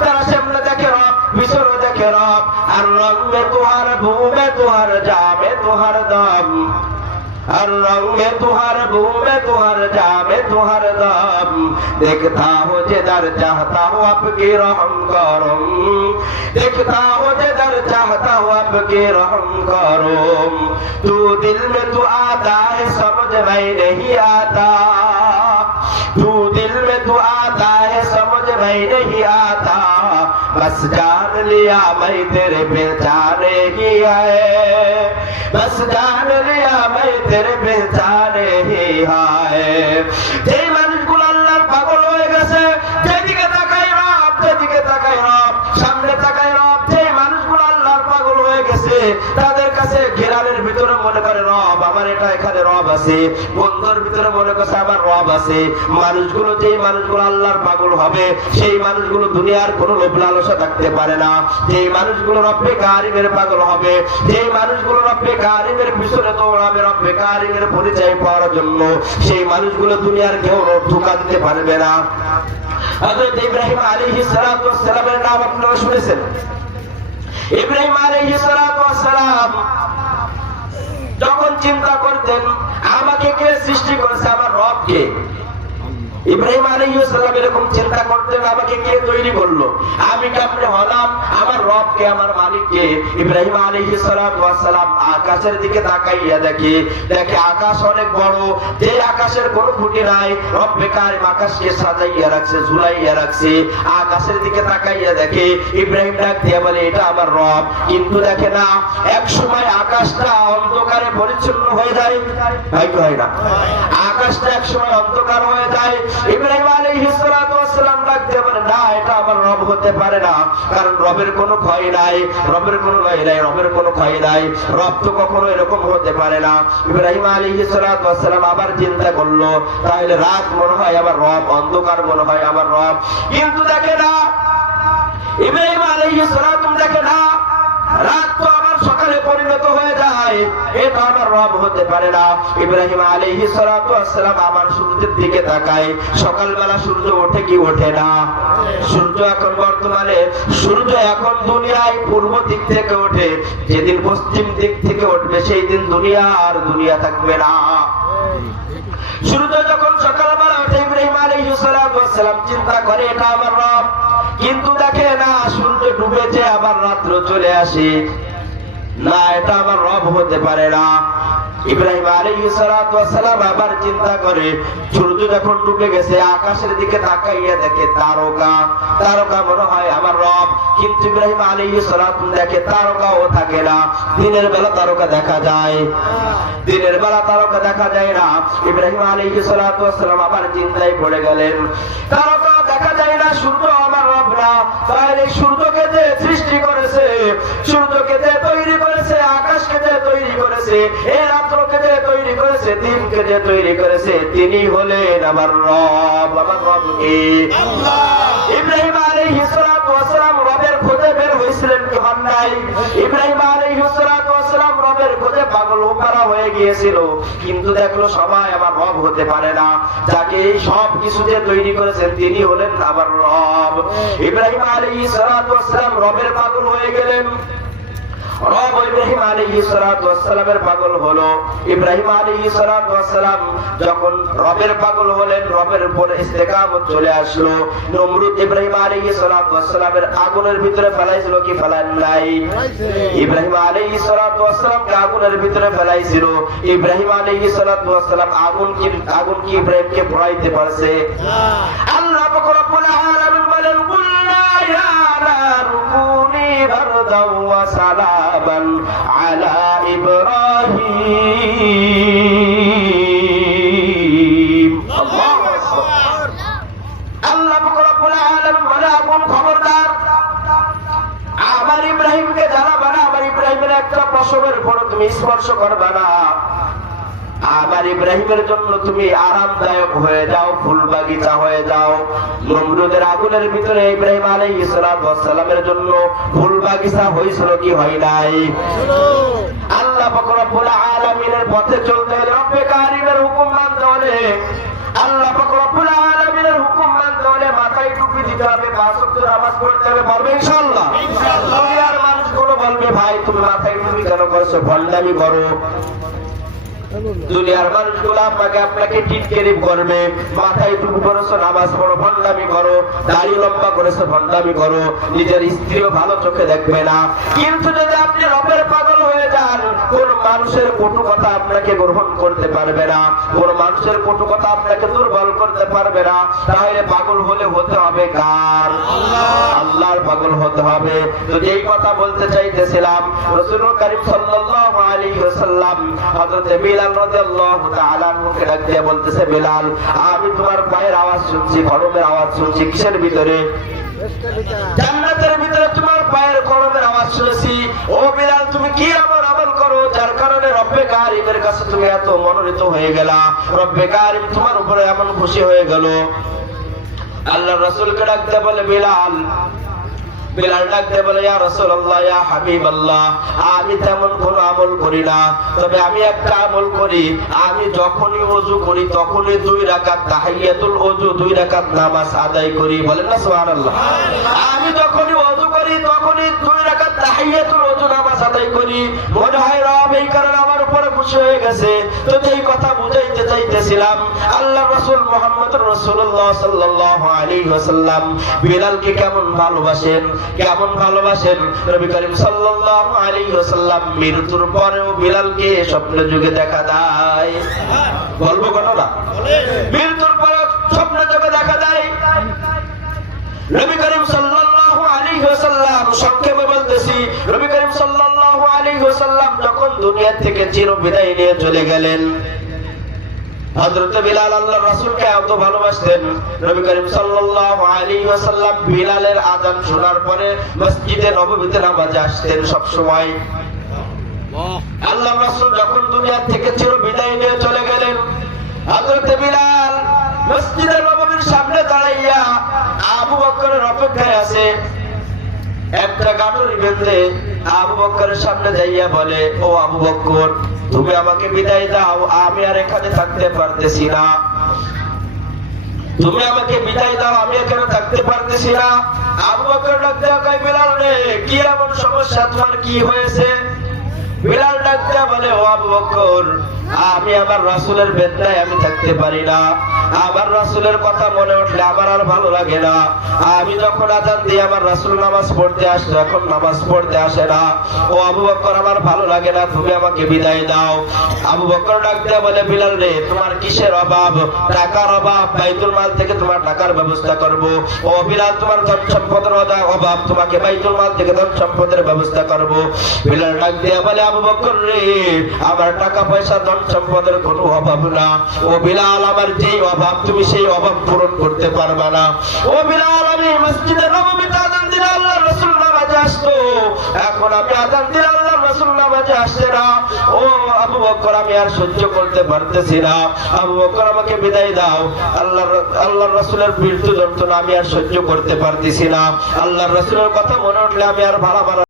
তারা সামনে দেখে রব পিছনে দেখে রব আর রং মে তুহার ভূ মে তুহার যা মে তুহার দম हर रंग में तुहर बू में तुहर जा में तुहर दम देखता हो जिधर चाहता हो आपकी रहम करो देखता हो जिधर चाहता हो आपकी रहम करो तू दिल में तू आता है समझ में नहीं आता तू दिल में तू आता है समझ में नहीं आता बस जान लिया मैं तेरे पहचाने ही है बस जान लिया मैं तेरे पहचाने ही है যেই মানুষগুলো আল্লাহর পাগল হয়ে গেছে যেদিকে তাকাই রব যেদিকে তাকাই রব সামনে তাকাই রব যেই মানুষগুলো আল্লাহর পাগল হয়ে গেছে তাদের কাছে রব এখানে রব আছে। বন্ধুর ভিতরে মনে করছে আমার রব আছে। মানুষগুলো যেই মানুষগুলো আল্লাহর পাগল হবে, সেই মানুষগুলো দুনিয়ার কোনো লোভ লালসা থাকতে পারে না। যেই মানুষগুলো রব্বে কারিমের পাগল হবে, যেই মানুষগুলো রব্বে কারিমের পিছনে দৌড়াবে, রব্বে কারিমের পরিচয় পাওয়ার জন্য, সেই মানুষগুলো দুনিয়ার কেউ ধোকা দিতে পারবে না। হযরত ইব্রাহিম আলাইহিস সালামের নাম আপনারা শুনেছেন? ইব্রাহিম আলাইহিস সালাম যখন চিন্তা করতেন আমাকে কে সৃষ্টি করেছে? আমার রবকে ইব্রাহিম আলাইহিসসালাম এরকম চিন্তা করতেন, আমাকে কে তৈরি করল? আমি কেমনে হলাম? আমার রবকে আমার মালিককে ইব্রাহিম আলাইহিসসালাম আকাশের দিকে তাকাইয়া দেখে দেখে আকাশ অনেক বড়। যে আকাশের কোনো খুঁটি নাই রব্বে কারিম আকাশকে সাজাইয়া রাখছে, ঝুলাইয়া রাখছে। আকাশের দিকে তাকাইয়া দেখে, ইব্রাহিম ডাক দিয়ে বলে, এটা আমার রব। কিন্তু দেখে না, এক সময় আকাশটা অন্ধকারে পরিচ্ছন্ন হয়ে যায়। হয় না। আকাশটা এক সময় অন্ধকার হয়ে যায় ইব্রাহিম এরকম হতে পারে না। আবার চিন্তা করল, তাহলে রাত মনে হয় আমার রব, অন্ধকার মনে হয় আমার রব। কিন্তু দেখে না, ইব্রাহিম আলাইহিস সালাম দেখে না, রাত তো সকালে পরিণত হয়ে যায় এটা আমার রব হতে পারে না। ইব্রাহিম সালাতু ওয়াসসালাম আমার সূর্যের দিকে তাকায়। সকালবেলা সূর্য ওঠে কি ওঠে না? সূর্য এখন বর্তমানে, সূর্য এখন দুনিয়ায় পূর্ব দিক থেকে ওঠে। যেদিন পশ্চিম দিক থেকে উঠবে, সেই দিন দুনিয়া আর দুনিয়া থাকবে না। সূর্য যখন সকালবেলা ওঠে, ইব্রাহিম সালাতু ওয়াসসালাম চিন্তা করে, এটা আমার রব। কিন্তু দেখে না, সূর্য ডুবেছে, আবার রাত্র চলে আসে। না, এটা আমার রব হতে পারে না। ইব্রাহিম আলাইহিস সালাতু আবার চিন্তা করে, সূর্য যখন ডুবে গেছে, আকাশের দিকে তাকাইয়া দেখে তারকা। তারকা মনে হয় আমার রব, কিন্তু ইব্রাহিম আলাইহিস সালাতু দেখে তারকাও থাকে না। দিনের বেলা তারকা দেখা যায়। দিনের বেলা তারকা দেখা যায় না। ইব্রাহিম সালাতু ওয়াসসালাম আবার চিন্তায় পড়ে গেলেন। তারকা দেখা যায় না, সূর্য আমার না তাহলে সূর্যকে যে সৃষ্টি করেছে সূর্যকে যে তৈরি করেছে আকাশকে যে তৈরি করেছে এ রাত্রকে যে তৈরি করেছে দিনকে যে তৈরি করেছে তিনি হলেন আমার রব। আমার রব কে? ইব্রাহিম আলাইহিস ওয়াসসালাম রবের খোঁজে বের হয়েছিলেন হন নাই? ইব্রাহিম আলাইহিস রবের খোঁজে পাগল ওপারা হয়ে গিয়েছিল। কিন্তু দেখল সবাই আমার রব হতে পারে না। যাকে এই সব কিছু যে তৈরি করেছেন, তিনি হলেন আবার রব। ইব্রাহিম আলী সালাম রবের পাগল হয়ে গেলেন। রব ইব্রাহিম আলাইহিস সালাতু পাগল হলো। ইব্রাহিম আলাইহিস সালাতু যখন রবের পাগল হলেন রবের উপর ইস্তেকামত চলে আসলো। নমরুদ ইব্রাহিম আলাইহিস সালাতু আগুনের ভিতরে ফেলাইছিল কি? ফেলান নাই। ইব্রাহিম সালাতু ওয়াসসালামকে আগুনের ভিতরে ফেলাইছিল। ইব্রাহিম আলাইহিস সালাতু আগুন কি আগুন কি ইব্রাহিমকে পোড়াইতে পারছে? আল্লাহ বলেন প্রসবের পর তুমি স্পর্শ করবা না। আমার ইব্রাহিমের জন্য তুমি আরামদায়ক হয়ে যাও ফুল বাগিচা হয়ে যাও। নমরুদের আগুনের ভিতরে ইব্রাহিম আলাইহিস সালামের জন্য ফুল বাগিচা হয়েছিল কি হয় নাই? আল্লাহ পাক রব্বুল আলামিনের পথে চলতে হলে রব্বে কারিমের হুকুম মানতে হলে আল্লাহ পাক রব্বুল আলামিনের হুকুম মানতে হলে মাথায় টুপি দিতে হবে পাঁচ নামাজ পড়তে হবে পারবে মানুষগুলো বলবে, ভাই, তুমি মাথায় টুপি কেন করছ, ভণ্ডামি করো। দুনিয়ার মানুষগুলো আপনাকে আপনাকে টিটকেরি করবে। মাথায় টুপি করেছ নামাজ পড়ো, ভণ্ডামি করো। দাড়ি লম্বা করেছ, ভণ্ডামি করো। নিজের স্ত্রীও ভালো চোখে দেখবে না। কিন্তু যদি আপনি রবের পাগল হয়ে মানুষের কটু কথা আপনাকে গ্রহণ করতে পারবে না। কোন মানুষের কটু কথা আপনাকে দুর্বল করতে পারবে না। তাহলে পাগল হলে হতে হবে কার? আল্লাহর পাগল হতে হবে। তো যেই কথা বলতে চাইতেছিলাম রসুল করিম সাল্লাল্লাহু আলাইহি ওয়াসাল্লাম হযরত বিলাল রাদিয়াল্লাহু তাআলা মুখে ডাক দিয়ে বলতেছে বিলাল আমি তোমার পায়ের আওয়াজ শুনছি খড়মের আওয়াজ শুনছি কিসের ভিতরে? জান্নাতের ভিতরে। তোমার পায়ের খড়মের আওয়াজ শুনেছি। ও বিলাল তুমি কি আমার করো, যার কারণে রব্বে কারিমের কাছে তুমি এত মনোনীত হয়ে গেলা। রব্বে কারিম তোমার উপরে এমন খুশি হয়ে গেল। আল্লাহ রসুলকে ডাকতে বলে, বিলাল। আমি তেমন কোনো আমল করি না। তবে আমি একটা আমল করি, আমি যখনই ওযু করি, তখনই দুই রাকাত তাহিয়াতুল দুই রাকাত নামাজ আদায় করি। বলেন না আমি যখনই করি তখনই দুই রাকাত তাহিয়াতুল ওযু নামাজ আদায় করি। মনে হয় রব এই কারণে আমার উপরে খুশি হয়ে গেছে। তো এই কথা বুঝাইতে চাইতেছিলাম আল্লাহ রাসূল মুহাম্মদুর রাসূলুল্লাহ সাল্লাল্লাহু আলাইহি ওয়াসাল্লাম বিলালকে কেমন ভালোবাসেন? কেমন ভালোবাসেন? নবী করিম সাল্লাল্লাহু আলাইহি ওয়াসাল্লাম মৃত্যুর পরেও বিলালকে স্বপ্ন যুগে দেখা দেয়। বলব ঘটনা মৃত্যুর পরে স্বপ্ন যুগে দেখা দেয়। নবী করিম ওয়াসাল্লাম সংক্ষেপে বলতেছি নবী করিম সাল্লাল্লাহু আলাইহি ওয়াসাল্লাম যখন দুনিয়া থেকে চির বিদায় নিয়ে চলে গেলেন হযরত বিলাল আল্লাহর রাসূলকে এত ভালোবাসতেন নবী করিম সাল্লাল্লাহু আলাইহি ওয়াসাল্লাম বিলালের আযান শোনার পরে মসজিদে নববীতে নামাজে আসতেন সব সময় আল্লাহ রাসূল যখন দুনিয়া থেকে চির বিদায় নিয়ে চলে গেলেন হযরত বিলাল মসজিদের নববীর সামনে দাঁড়াইয়া আবু বকরের অপেক্ষায় আছে একটা গাটরি বেঁধে আবু বকরের সামনে যাইয়া বলে, ও আবু বকর তুমি আমাকে বিদায় দাও, আমি আর এখানে থাকতে পারতেছি না। তুমি আমাকে বিদায় দাও, আমি এখানে থাকতে পারতেছি না। আবু বকর ডাক বিলাল রে, কি এমন সমস্যা? তোমার কি হয়েছে? বিলাল ডাক দেওয়া বলে, ও আবু বকর আমি আমার রাসূলের বেদনায় আমি থাকতে পারি না। আমার রাসূলের কথা মনে উঠলে আমার আর ভালো লাগে না। আমি যখন আজান দিই আমার রাসূল নামাজ পড়তে আসতো এখন নামাজ পড়তে আসে না। ও আবু বকর, আমার ভালো লাগে না, তুমি আমাকে বিদায় দাও। আবু বকর ডাক দেয়া বলে, বিলাল রে, তোমার কিসের অভাব? টাকার অভাব? বাইতুল মাল থেকে তোমার টাকার ব্যবস্থা করব। ও বিলাল, তোমার ধন সম্পদের অভাব, তোমাকে বাইতুল মাল থেকে ধন সম্পদের ব্যবস্থা করব। বিলাল ডাক দেয়া বলে, আবু বকর রে, আমার টাকা পয়সা ধন সম্পদের কোনো অভাব না। ও বিলাল, আমার যেই অভাব, তুমি সেই অভাব পূরণ করতে পারবা না। ও বিলাল, আমি মসজিদে নবমীতে আজান দিলে আল্লাহ রসুল নামাজে আসতো। এখন আমি আজান দিলে আল্লাহ রসুল নামাজে আসছে না। ও আবু বকর, আমি আর সহ্য করতে পারতেছি না। আবু বকর, আমাকে বিদায় দাও। আল্লাহ আল্লাহ রসুলের মৃত্যু যন্ত্রণা আমি আর সহ্য করতে পারতেছি না। আল্লাহ রসুলের কথা মনে উঠলে আমি আর ভাড়া